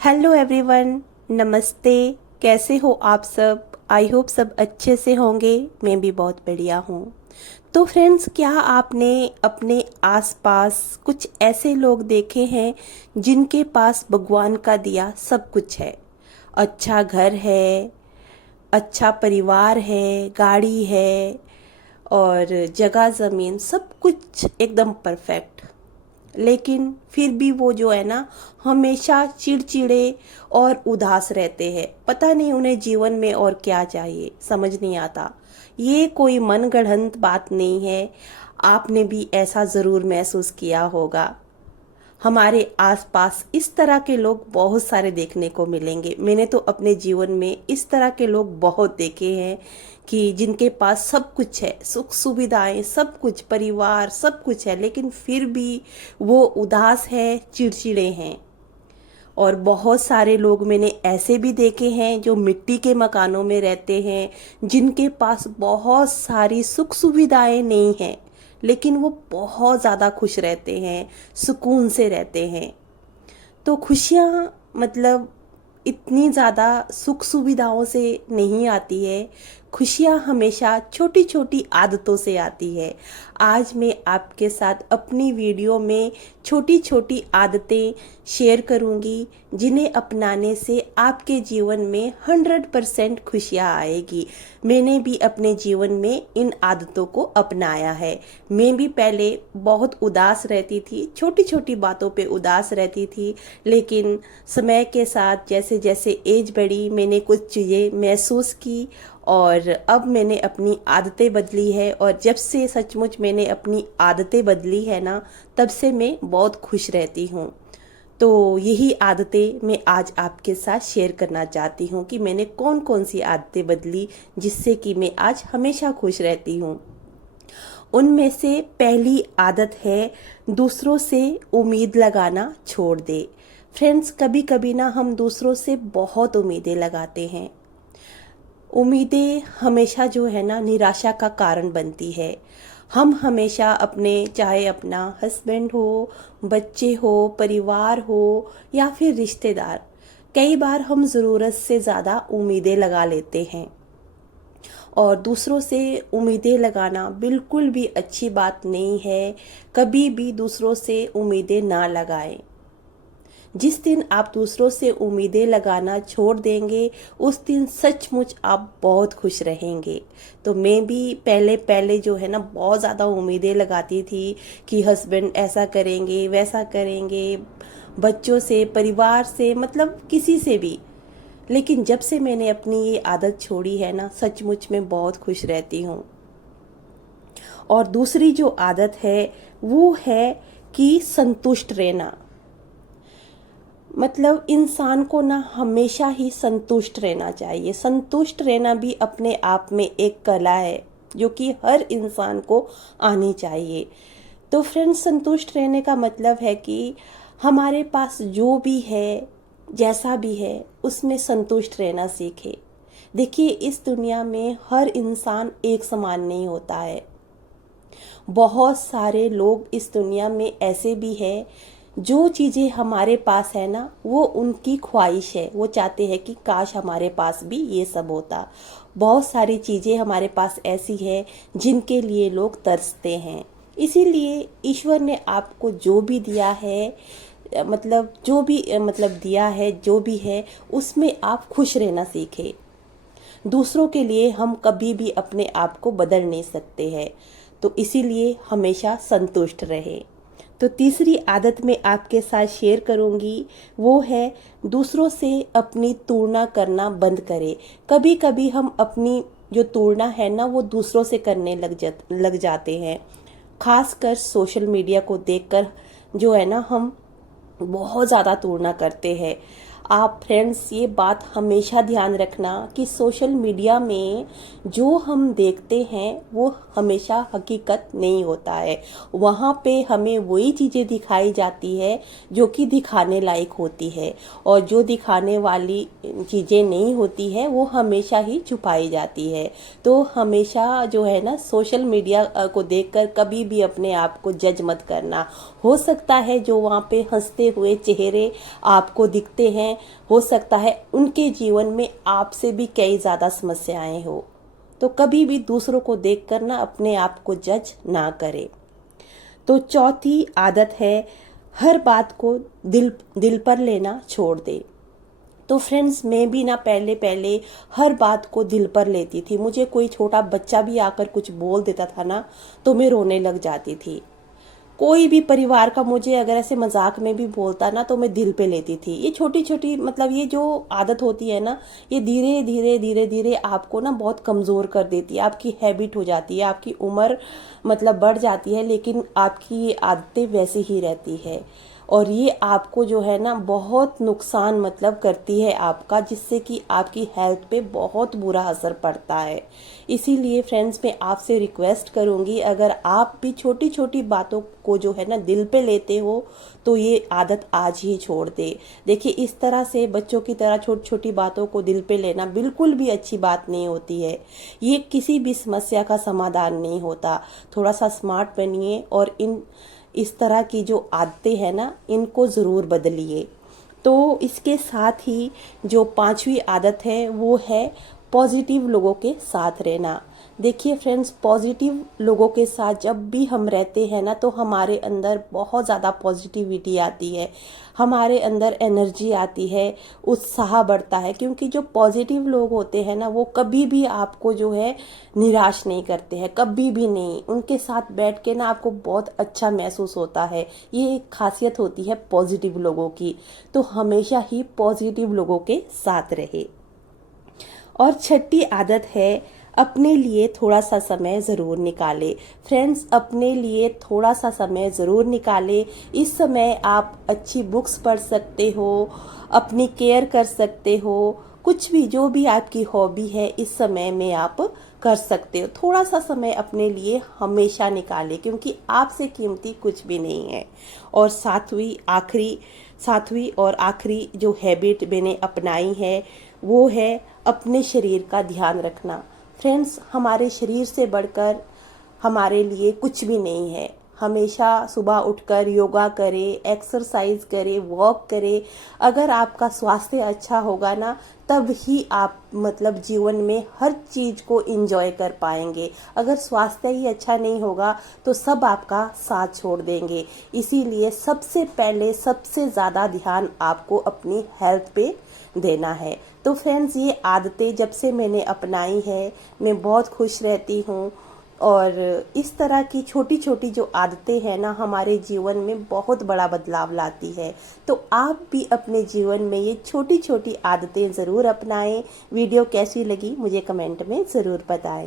Hello everyone, नमस्ते। कैसे हो आप सब? आई होप सब अच्छे से होंगे। मैं भी बहुत बढ़िया हूँ। तो फ्रेंड्स, क्या आपने अपने आसपास कुछ ऐसे लोग देखे हैं जिनके पास भगवान का दिया सब कुछ है? अच्छा घर है, अच्छा परिवार है, गाड़ी है और जगह ज़मीन, सब कुछ एकदम परफेक्ट। लेकिन फिर भी वो जो है ना, हमेशा चिड़चिड़े और उदास रहते हैं। पता नहीं उन्हें जीवन में और क्या चाहिए, समझ नहीं आता। ये कोई मनगढ़ंत बात नहीं है। आपने भी ऐसा ज़रूर महसूस किया होगा। हमारे आसपास इस तरह के लोग बहुत सारे देखने को मिलेंगे। मैंने तो अपने जीवन में इस तरह के लोग बहुत देखे हैं कि जिनके पास सब कुछ है, सुख सुविधाएं, सब कुछ, परिवार, सब कुछ है, लेकिन फिर भी वो उदास है, चिड़चिड़े हैं। और बहुत सारे लोग मैंने ऐसे भी देखे हैं जो मिट्टी के मकानों में रहते हैं, जिनके पास बहुत सारी सुख सुविधाएं नहीं हैं, लेकिन वो बहुत ज़्यादा खुश रहते हैं, सुकून से रहते हैं। तो खुशियाँ मतलब इतनी ज़्यादा सुख सुविधाओं से नहीं आती है। खुशियाँ हमेशा छोटी छोटी आदतों से आती है। आज मैं आपके साथ अपनी वीडियो में छोटी छोटी आदतें शेयर करूंगी, जिन्हें अपनाने से आपके जीवन में 100% खुशियाँ आएगी। मैंने भी अपने जीवन में इन आदतों को अपनाया है। मैं भी पहले बहुत उदास रहती थी, छोटी छोटी बातों पे उदास रहती थी, लेकिन समय के साथ जैसे जैसे एज बढ़ी, मैंने कुछ चीज़ें महसूस की और अब मैंने अपनी आदतें बदली है। और जब से सचमुच मैंने अपनी आदतें बदली है ना, तब से मैं बहुत खुश रहती हूँ। तो यही आदतें मैं आज आपके साथ शेयर करना चाहती हूँ कि मैंने कौन कौन सी आदतें बदली, जिससे कि मैं आज हमेशा खुश रहती हूँ। उनमें से पहली आदत है, दूसरों से उम्मीद लगाना छोड़ दे। फ्रेंड्स, कभी कभी ना हम दूसरों से बहुत उम्मीदें लगाते हैं। उम्मीदें हमेशा जो है ना, निराशा का कारण बनती है। हम हमेशा अपने, चाहे अपना हस्बैंड हो, बच्चे हो, परिवार हो या फिर रिश्तेदार, कई बार हम ज़रूरत से ज़्यादा उम्मीदें लगा लेते हैं। और दूसरों से उम्मीदें लगाना बिल्कुल भी अच्छी बात नहीं है। कभी भी दूसरों से उम्मीदें ना लगाएं। जिस दिन आप दूसरों से उम्मीदें लगाना छोड़ देंगे, उस दिन सचमुच आप बहुत खुश रहेंगे। तो मैं भी पहले पहले जो है ना, बहुत ज़्यादा उम्मीदें लगाती थी कि हस्बैंड ऐसा करेंगे, वैसा करेंगे, बच्चों से, परिवार से, मतलब किसी से भी। लेकिन जब से मैंने अपनी ये आदत छोड़ी है ना, सचमुच में बहुत खुश रहती हूँ। और दूसरी जो आदत है वो है कि संतुष्ट रहना। मतलब इंसान को ना हमेशा ही संतुष्ट रहना चाहिए। संतुष्ट रहना भी अपने आप में एक कला है, जो कि हर इंसान को आनी चाहिए। तो फ्रेंड्स, संतुष्ट रहने का मतलब है कि हमारे पास जो भी है, जैसा भी है, उसमें संतुष्ट रहना सीखे। देखिए, इस दुनिया में हर इंसान एक समान नहीं होता है। बहुत सारे लोग इस दुनिया में ऐसे भी हैं, जो चीज़ें हमारे पास है ना, वो उनकी ख्वाहिश है। वो चाहते हैं कि काश हमारे पास भी ये सब होता। बहुत सारी चीज़ें हमारे पास ऐसी है जिनके लिए लोग तरसते हैं। इसीलिए ईश्वर ने आपको जो भी दिया है, मतलब जो भी मतलब दिया है, जो भी है, उसमें आप खुश रहना सीखें। दूसरों के लिए हम कभी भी अपने आप को बदल नहीं सकते हैं। तो इसीलिए हमेशा संतुष्ट रहे। तो तीसरी आदत मैं आपके साथ शेयर करूंगी, वो है दूसरों से अपनी तुलना करना बंद करें। कभी कभी हम अपनी जो तुलना है ना, वो दूसरों से करने लग जाते हैं। खासकर सोशल मीडिया को देखकर जो है ना, हम बहुत ज़्यादा तुलना करते हैं। आप फ्रेंड्स, ये बात हमेशा ध्यान रखना कि सोशल मीडिया में जो हम देखते हैं वो हमेशा हकीकत नहीं होता है। वहाँ पे हमें वही चीज़ें दिखाई जाती है जो कि दिखाने लायक होती है, और जो दिखाने वाली चीज़ें नहीं होती है वो हमेशा ही छुपाई जाती है। तो हमेशा जो है ना, सोशल मीडिया को देखकर कभी भी अपने आप को जज मत करना। हो सकता है जो वहाँ पे हंसते हुए चेहरे आपको दिखते हैं, हैं, हो सकता है उनके जीवन में आपसे भी कई ज़्यादा समस्याएं हो। तो कभी भी दूसरों को देखकर ना अपने आप को जज ना करें। तो चौथी आदत है, हर बात को दिल दिल पर लेना छोड़ दे। तो फ्रेंड्स, मैं भी ना पहले पहले हर बात को दिल पर लेती थी। मुझे कोई छोटा बच्चा भी आकर कुछ बोल देता था ना, तो मैं रोने लग जाती थी। कोई भी परिवार का मुझे अगर ऐसे मजाक में भी बोलता ना, तो मैं दिल पे लेती थी। ये छोटी छोटी मतलब ये जो आदत होती है ना, ये धीरे धीरे धीरे धीरे आपको ना बहुत कमज़ोर कर देती है। आपकी हैबिट हो जाती है, आपकी उम्र मतलब बढ़ जाती है, लेकिन आपकी ये आदतें वैसी ही रहती है। और ये आपको जो है ना बहुत नुकसान मतलब करती है आपका, जिससे कि आपकी हेल्थ पे बहुत बुरा असर पड़ता है। इसीलिए फ्रेंड्स, मैं आपसे रिक्वेस्ट करूँगी, अगर आप भी छोटी छोटी बातों को जो है ना दिल पे लेते हो, तो ये आदत आज ही छोड़ दे। देखिए, इस तरह से बच्चों की तरह छोटी छोटी बातों को दिल पे लेना बिल्कुल भी अच्छी बात नहीं होती है। ये किसी भी समस्या का समाधान नहीं होता। थोड़ा सा स्मार्ट बनिए और इस तरह की जो आदतें हैं ना, इनको ज़रूर बदलिए। तो इसके साथ ही जो पांचवी आदत है, वो है पॉजिटिव लोगों के साथ रहना। देखिए फ्रेंड्स, पॉजिटिव लोगों के साथ जब भी हम रहते हैं ना, तो हमारे अंदर बहुत ज़्यादा पॉजिटिविटी आती है, हमारे अंदर एनर्जी आती है, उत्साह बढ़ता है। क्योंकि जो पॉजिटिव लोग होते हैं ना, वो कभी भी आपको जो है निराश नहीं करते हैं, कभी भी नहीं। उनके साथ बैठ के ना आपको बहुत अच्छा महसूस होता है। ये एक खासियत होती है पॉजिटिव लोगों की। तो हमेशा ही पॉजिटिव लोगों के साथ रहे। और छठी आदत है, अपने लिए थोड़ा सा समय ज़रूर निकालें। फ्रेंड्स, अपने लिए थोड़ा सा समय ज़रूर निकालें। इस समय आप अच्छी बुक्स पढ़ सकते हो, अपनी केयर कर सकते हो, कुछ भी जो भी आपकी हॉबी है इस समय में आप कर सकते हो। थोड़ा सा समय अपने लिए हमेशा निकालें, क्योंकि आपसे कीमती कुछ भी नहीं है। और सातवीं और आखिरी जो हैबिट मैंने अपनाई है, वो है अपने शरीर का ध्यान रखना। फ्रेंड्स, हमारे शरीर से बढ़कर हमारे लिए कुछ भी नहीं है। हमेशा सुबह उठकर योगा करें, एक्सरसाइज करें, वॉक करें। अगर आपका स्वास्थ्य अच्छा होगा ना, तब ही आप मतलब जीवन में हर चीज़ को एंजॉय कर पाएंगे। अगर स्वास्थ्य ही अच्छा नहीं होगा, तो सब आपका साथ छोड़ देंगे। इसीलिए सबसे पहले सबसे ज़्यादा ध्यान आपको अपनी हेल्थ पे देना है। तो फ्रेंड्स, ये आदतें जब से मैंने अपनाई है, मैं बहुत खुश रहती हूँ। और इस तरह की छोटी छोटी जो आदतें हैं ना, हमारे जीवन में बहुत बड़ा बदलाव लाती है। तो आप भी अपने जीवन में ये छोटी छोटी आदतें ज़रूर अपनाएं। वीडियो कैसी लगी मुझे कमेंट में ज़रूर बताएं।